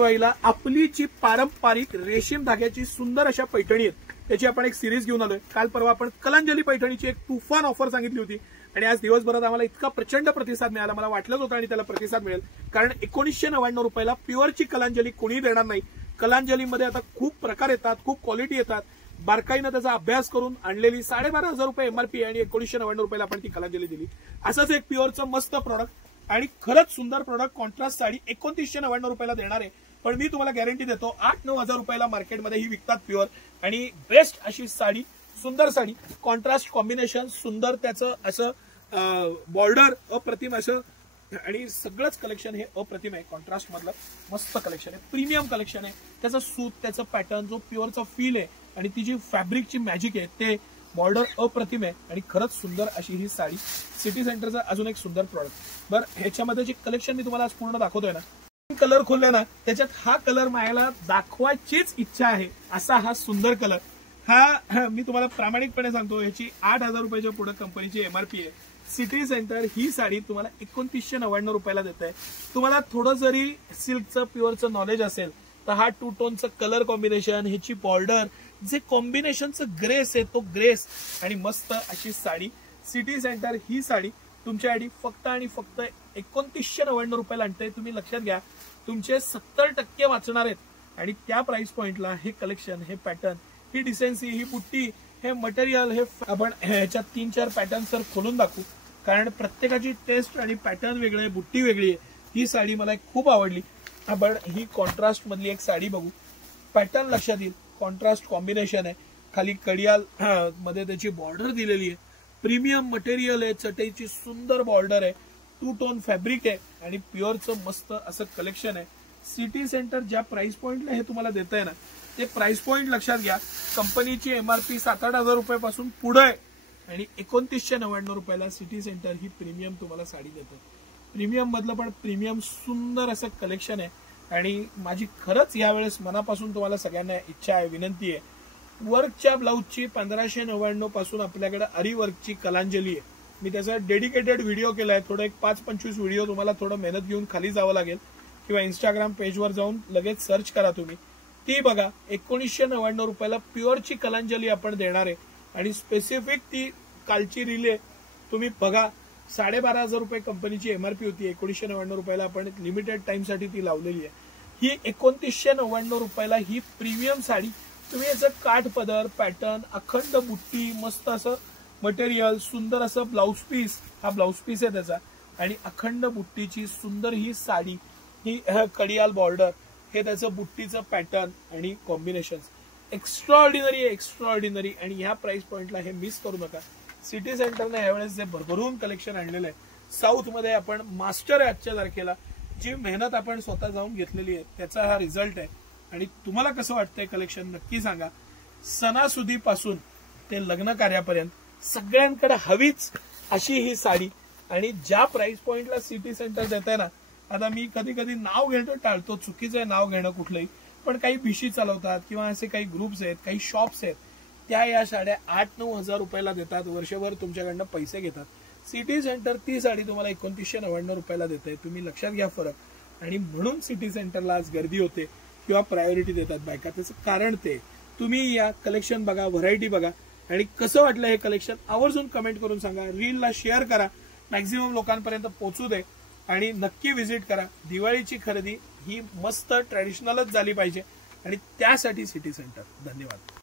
दिवाळीला आपली जी पारंपरिक रेशीम धाग्याची सुंदर अशा पैठणी आहेत त्याची आपण एक सिरीज घेऊन आलोय। काल परवा आपण कलांजली पैठणीची एक तुफान ऑफर सांगितली होती आणि आज दिवसभरात आम्हाला इतका प्रचंड प्रतिसाद मिळाला, मला वाटलंच होतं आणि त्याला प्रतिसाद मिळेल, कारण 1999 रुपयाला प्युअरची कलांजली कोणी देणार नाही। कलांजलीमध्ये आता खूप प्रकार येतात, खूप क्वालिटी येतात, बारकाईने त्याचा अभ्यास करून आणलेली 12,500 रुपये एमआरपी आणि 1999 रुपयाला आपण ती कलांजली दिली। असंच एक प्युअरचं मस्त प्रोडक्ट आणि खरंच सुंदर प्रोडक्ट कॉन्ट्रास्ट साडी 2999 रुपयाला देणार आहे। पण मी तुम्हाला गॅरंटी देतो 8-9 हजार रुपयाला मार्केटमध्ये ही विकतात प्युअर आणि बेस्ट अशी साडी, सुंदर साडी, कॉन्ट्रास्ट कॉम्बिनेशन सुंदर, त्याचं असं बॉर्डर अप्रतिम असं आणि सगळंच कलेक्शन हे अप्रतिम आहे। कॉन्ट्रास्ट मधलं मस्त कलेक्शन आहे, प्रीमियम कलेक्शन आहे, त्याचं सूत, त्याचं पॅटर्न, जो प्युअरचा फील आहे आणि ती जी फॅब्रिकची मॅजिक आहे, ते बॉर्डर अप्रतिम आहे आणि खरंच सुंदर अशी ही साडी। सिटी सेंटरचा अजून एक सुंदर प्रॉडक्ट। बरं, ह्याच्यामध्ये जे कलेक्शन मी तुम्हाला आज पूर्ण दाखवतोय ना, कलर खोलले ना, त्याच्यात हा कलर मला दाखवायचीच इच्छा आहे असा हा सुंदर कलर। हा मी तुम्हाला प्रामाणिकपणे सांगतो, याची 8,000 रुपयाच्या पुढे कंपनीची एमआरपी आहे। सिटी सेंटर ही साडी तुम्हाला 2999 रुपयाला देत आहे। तुम्हाला थोडं जरी सिल्कचं प्युअरचं नॉलेज असेल तर हा टू टोनचं कलर कॉम्बिनेशन, ह्याची बॉर्डर, जे कॉम्बिनेशनचं ग्रेस आहे तो ग्रेस आणि मस्त अशी साडी। सिटी सेंटर ही साडी तुमच्यासाठी फक्त आणि फक्त 2999 रुपयाला आणते। तुम्ही लक्षात घ्या, तुमचे 70% वाचणार आहेत आणि त्या प्राइस पॉइंटला हे कलेक्शन, हे पॅटर्न, ही डिसेन्सी, ही बुट्टी, हे मटेरियल, हे आपण ह्याच्यात 3-4 पॅटर्न सर खोलून दाखवू, कारण प्रत्येकाची टेस्ट आणि पॅटर्न वेगळे आहे, बुट्टी वेगळी आहे। ही साडी मला खूप आवडली। आपण ही कॉन्ट्रास्ट मधली एक साडी बघू, पॅटर्न लक्षात येईल, कॉन्ट्रास्ट कॉम्बिनेशन आहे, खाली कडियाल मध्ये त्याची बॉर्डर दिलेली आहे, प्रीमियम मटेरियल आहे, चटईची सुंदर बॉर्डर आहे, टू टोन फॅब्रिक आहे आणि प्युअरचं मस्त असं कलेक्शन आहे। सिटी सेंटर ज्या प्राइस पॉइंटला हे तुम्हाला देत आहे ना, ते प्राइस पॉइंट लक्षात घ्या। कंपनीची एमआरपी 7-8 हजार रुपयापासून पुढे आहे आणि 2999 रुपयाला सिटी सेंटर ही प्रीमियम तुम्हाला साडी देते। प्रीमियम मधलं पण प्रीमियम सुंदर असं कलेक्शन आहे आणि माझी खरंच यावेळेस मनापासून तुम्हाला सगळ्यांना इच्छा आहे, विनंती आहे, वर्कच्या ब्लाऊजची 1599 पासून आपल्याकडे अरी वर्कची कलांजली आहे। मी त्याचा डेडिकेटेड व्हिडिओ केलाय, थोडं एक 5-25 व्हिडिओ तुम्हाला थोडं मेहनत घेऊन खाली जावं लागेल किंवा इंस्टाग्राम पेजवर जाऊन लगेच सर्च करा तुम्ही, ती बघा। 1999 रुपयाला प्युअरची कलांजली आपण देणार आहे आणि स्पेसिफिक ती कालची रिले तुम्ही बघा। 12,500 रुपये कंपनीची एमआरपी होती, 1999 रुपयाला आपण लिमिटेड टाइमसाठी ती लावलेली आहे। ही 2999 रुपयाला ही प्रीमियम साडी तुम्ही याचं काठ पदर, पॅटर्न, अखंड बुट्टी, मस्त असं मटेरियल, सुंदर असं ब्लाउज पीस, हा ब्लाउज पीस आहे त्याचा, आणि अखंड बुट्टीची सुंदर ही साडी, ही कडियाल बॉर्डर, हे त्याचं बुट्टीचं पॅटर्न आणि कॉम्बिनेशन एक्स्ट्रा ऑर्डिनरी आहे, एक्स्ट्रा ऑर्डिनरी। आणि ह्या प्राइस पॉइंटला हे मिस करू नका। सिटी सेंटरने यावेळेस जे भरभरून कलेक्शन आणलेलं आहे, साऊथ मध्ये आपण मास्टर आहे आजच्या तारखेला, जी मेहनत आपण स्वतः जाऊन घेतलेली आहे त्याचा हा रिझल्ट आहे। आणि तुम्हाला कसं वाटतंय कलेक्शन नक्की सांगा। सणासुदीपासून ते लग्न कार्यापर्यंत सगळ्यांकडे हवीच अशी ही साडी आणि ज्या प्राइस पॉइंटला सिटी सेंटर देत आहे ना, आता मी कधी कधी नाव घेणं टाळतो, चुकीचं आहे नाव घेणं कुठलंही, पण काही भिशी चालवतात किंवा असे काही ग्रुप्स आहेत, काही शॉप्स आहेत, त्या या साड्या 8-9 हजार रुपयाला देतात, वर्षभर तुमच्याकडनं पैसे घेतात। सिटी सेंटर ती साडी तुम्हाला 2999 रुपयाला देत आहे। तुम्ही लक्षात घ्या फरक, आणि म्हणून सिटी सेंटरला आज गर्दी होते किंवा प्रायोरिटी देतात बायका। त्याचं कारण ते, तुम्ही या कलेक्शन बघा, व्हरायटी बघा आणि कसं वाटलं हे कलेक्शन आवर्जून कमेंट करून सांगा, रीलला शेअर करा, मॅक्झिमम लोकांपर्यंत पोहोचू दे आणि नक्की व्हिजिट करा। दिवाळीची खरेदी ही मस्त ट्रॅडिशनलच झाली पाहिजे आणि त्यासाठी सिटी सेंटर। धन्यवाद।